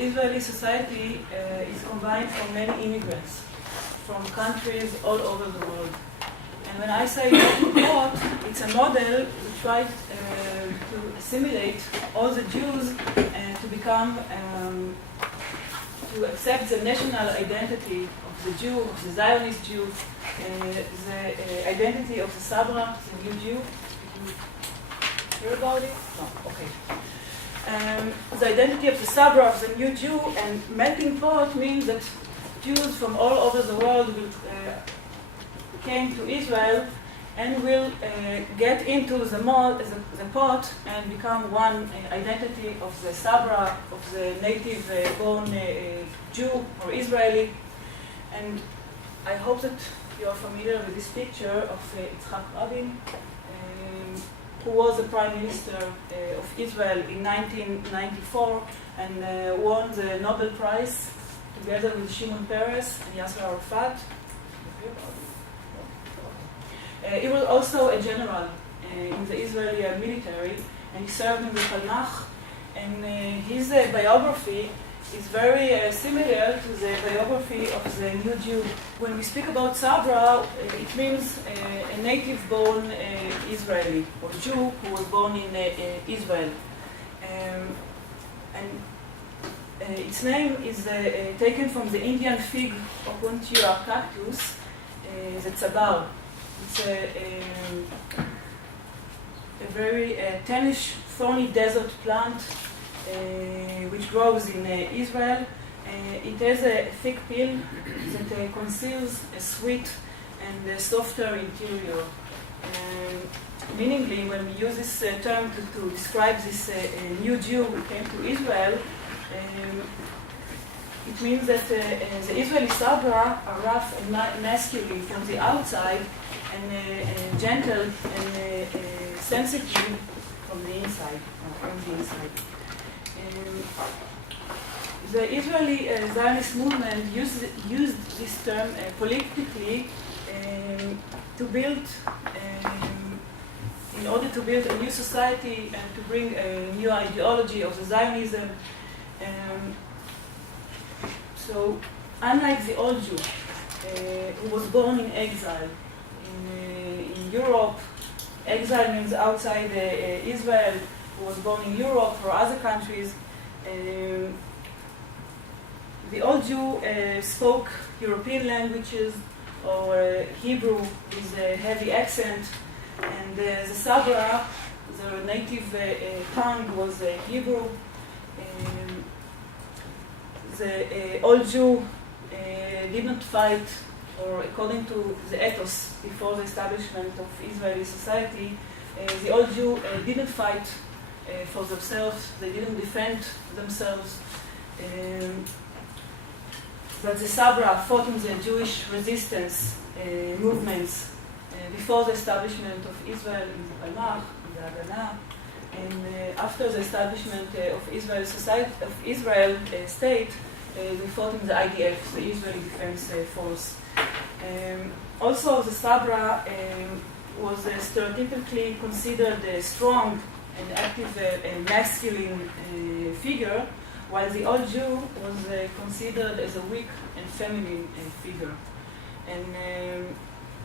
Israeli society is combined from many immigrants from countries all over the world. And when I say what, it's a model to try to assimilate all the Jews and to become, to accept the national identity of the Jew, of the Zionist Jew, the identity of the Sabra, the new Jew. Did you hear about it? No, okay. The identity of the Sabra, of the new Jew, and melting pot means that Jews from all over the world will came to Israel and will get into the pot and become one identity of the Sabra, of the native-born Jew or Israeli. And I hope that you are familiar with this picture of Yitzhak Rabin, who was the Prime Minister of Israel in 1994 and won the Nobel Prize together with Shimon Peres and Yasser Arafat. He was also a general in the Israeli military, and he served in the Palmach. And his biography is very similar to the biography of the new Jew. When we speak about Sabra, it means a native-born Israeli, or Jew who was born in Israel. And its name is taken from the Indian fig Opuntia cactus, the tzabar. It's a very tannish, thorny desert plant which grows in Israel. It has a thick peel that conceals a sweet and softer interior. Meaningly, when we use this term to describe this new Jew who came to Israel, it means that the Israeli Sabra are rough and masculine from the outside, and gentle and sensitive from the inside. The Israeli Zionist movement used this term politically to build, in order to build a new society and to bring a new ideology of the Zionism. So, unlike the old Jew, who was born in exile, in Europe, exile means outside Israel, who was born in Europe or other countries. The old Jew spoke European languages or Hebrew with a heavy accent, and the Sabra, the native tongue was Hebrew. The old Jew did not fight, or according to the ethos before the establishment of Israeli society, the old Jew didn't fight for themselves, they didn't defend themselves. But the Sabra fought in the Jewish resistance movements before the establishment of Israel in the Palmach, in the Haganah, and after the establishment of Israel society, of Israel state, they fought in the IDF, the Israeli Defense Force. Also, the Sabra was stereotypically considered a strong and active masculine figure, while the old Jew was considered as a weak and feminine figure. And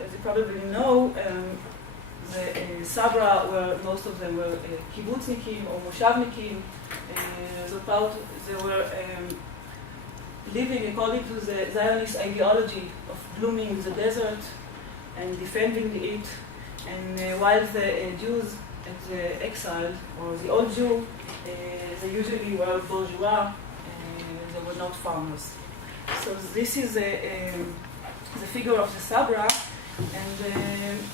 as you probably know, the Sabra, most of them were kibbutznikim or moshavnikim. They were living according to the Zionist ideology of blooming the desert and defending it. And while the Jews at the exile, or the old Jew, they usually were bourgeois, they were not farmers. So this is the figure of the Sabra. And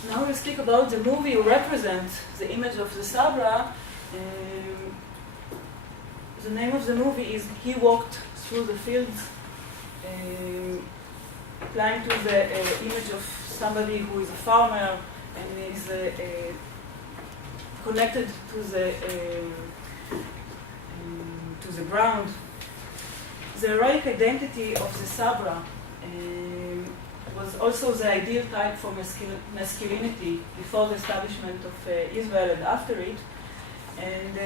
now we'll speak about the movie who represents the image of the Sabra. The name of the movie is He Walked Through the Fields, applying to the image of somebody who is a farmer and is connected to the ground. The heroic identity of the Sabra was also the ideal type for masculinity before the establishment of Israel and after it. And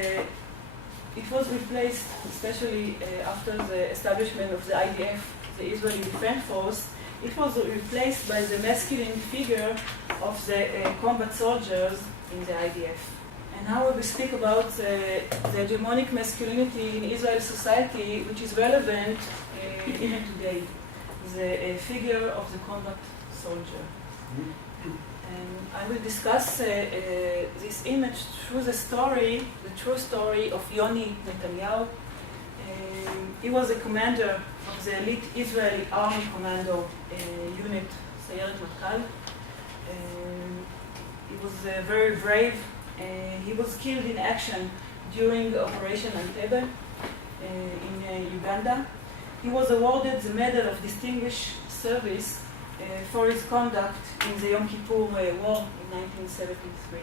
it was replaced, especially after the establishment of the IDF, the Israeli Defense Force. It was replaced by the masculine figure of the combat soldiers in the IDF. And now we will speak about the hegemonic masculinity in Israeli society, which is relevant even today, the figure of the combat soldier. And I will discuss this image through the true story of Yoni Netanyahu. He was a commander of the elite Israeli Army Commando unit, Sayeret Matkal. He was very brave. He was killed in action during Operation Entebbe in Uganda. He was awarded the Medal of Distinguished Service for his conduct in the Yom Kippur War in 1973.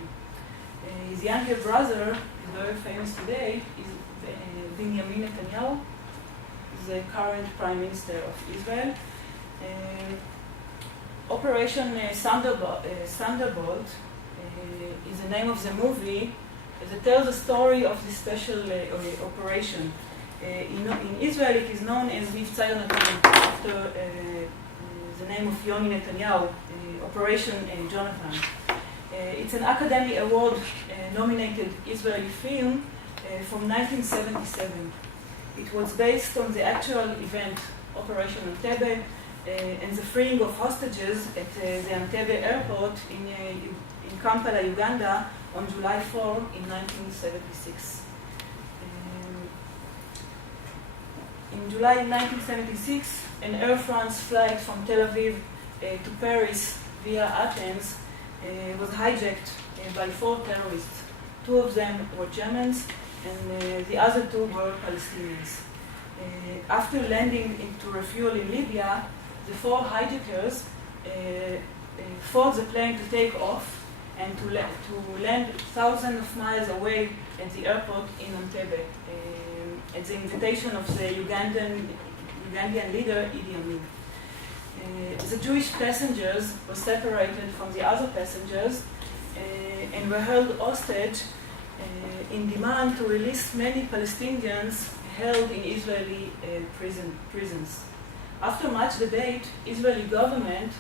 His younger brother, is very famous today, is Benjamin Netanyahu, the current Prime Minister of Israel. Operation Thunderbolt is the name of the movie that tells the story of this special operation. In Israel, it is known as Mivtza Yonatan, after the name of Yoni Netanyahu, Operation Jonathan. It's an Academy Award nominated Israeli film from 1977. It was based on the actual event, Operation Entebbe, and the freeing of hostages at the Entebbe airport in Kampala, Uganda, on July 4 in 1976. In July 1976, an Air France flight from Tel Aviv to Paris via Athens was hijacked by 4 terrorists. 2 of them were Germans, and the other 2 were Palestinians. After landing to refuel in Libya, the 4 hijackers forced the plane to take off and to land thousands of miles away at the airport in Entebbe, at the invitation of the Ugandan leader Idi Amin. The Jewish passengers were separated from the other passengers and were held hostage in demand to release many Palestinians held in Israeli prisons. After much debate, Israeli government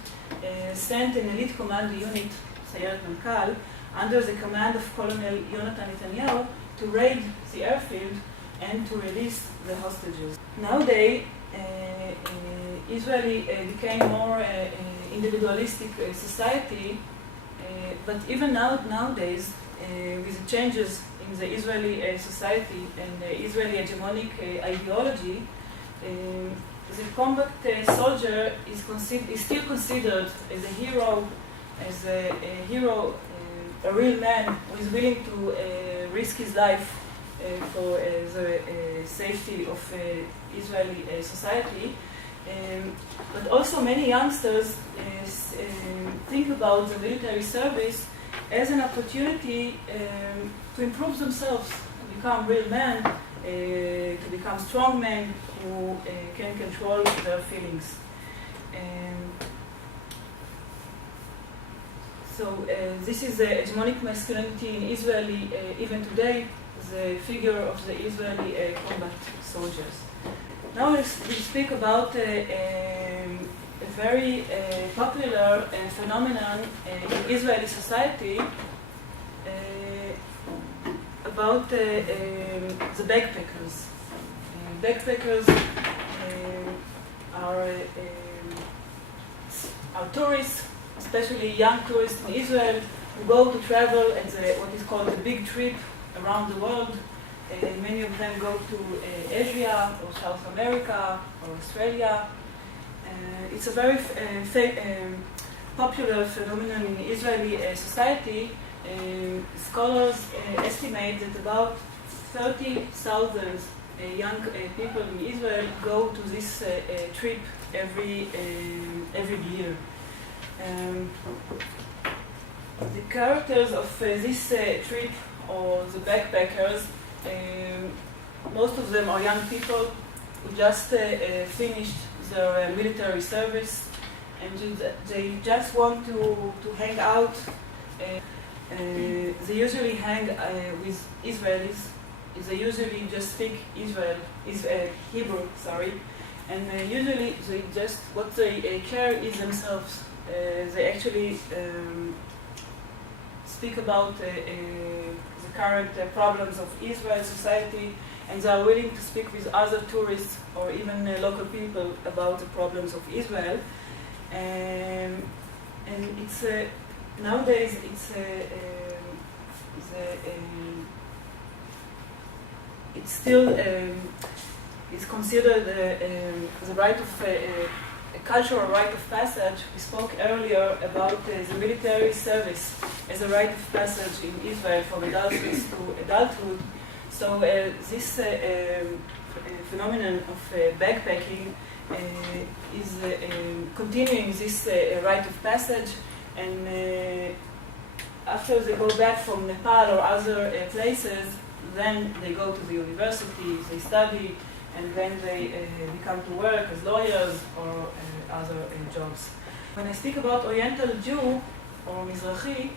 sent an elite commando unit, Sayeret Matkal, under the command of Colonel Yonatan Netanyahu, to raid the airfield and to release the hostages. Nowadays, Israel became more individualistic society, but even nowadays, with the changes in the Israeli society and the Israeli hegemonic ideology, the combat soldier is still considered as a hero, a real man who is willing to risk his life for the safety of Israeli society. But also many youngsters think about the military service as an opportunity to improve themselves, to become real men, to become strong men who can control their feelings. So this is the hegemonic masculinity in Israeli, even today, the figure of the Israeli combat soldiers. Now we'll speak about a very popular phenomenon in Israeli society, about the backpackers. Backpackers are tourists, especially young tourists in Israel, who go to travel at what is called the big trip around the world. Many of them go to Asia or South America or Australia. It's a very popular phenomenon in Israeli society. Scholars estimate that about 30,000 young people in Israel go to this trip every year. The characters of this trip, or the backpackers, most of them are young people who just finished their military service, and they just want to hang out. They usually hang with Israelis, they usually just speak Hebrew, and usually they just, what they care is themselves. They actually speak about the current problems of Israel society, and they are willing to speak with other tourists or even local people about the problems of Israel. And it's nowadays it's still it's considered the right of a cultural rite of passage. We spoke earlier about the military service as a rite of passage in Israel from adolescence to adulthood. So this phenomenon of backpacking is continuing this rite of passage, and after they go back from Nepal or other places, then they go to the university, they study, and then they become to work as lawyers or other jobs. When I speak about Oriental Jew or Mizrahi,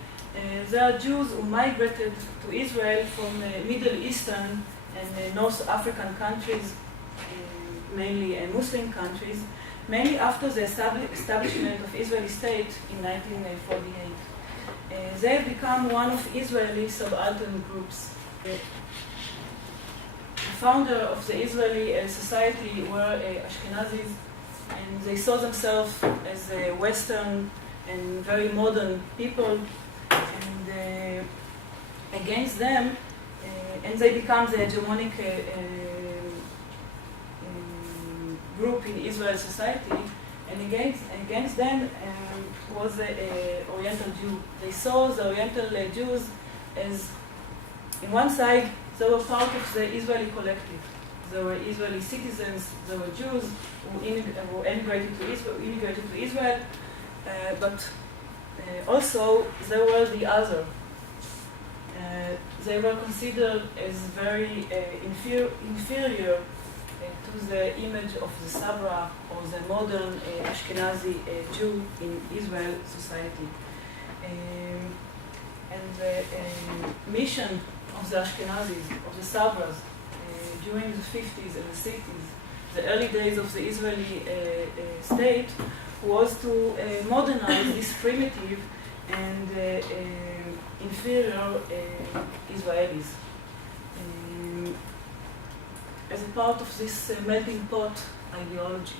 they are Jews who migrated to Israel from Middle Eastern and North African countries, mainly Muslim countries, mainly after the establishment of Israeli state in 1948. They have become one of Israeli subaltern groups. The founder of the Israeli society were Ashkenazis, and they saw themselves as Western and very modern people, and against them, and they become the hegemonic group in Israel society, and against them was the Oriental Jew. They saw the Oriental Jews as, in one side, they were part of the Israeli collective. They were Israeli citizens, they were Jews who immigrated to Israel, but also they were the other. They were considered as very inferior to the image of the Sabra or the modern Ashkenazi Jew in Israel society. And the mission of the Ashkenazis, of the Sabras, during the 50s and the 60s, the early days of the Israeli state, was to modernize this primitive and inferior Israelis. As a part of this melting pot ideology.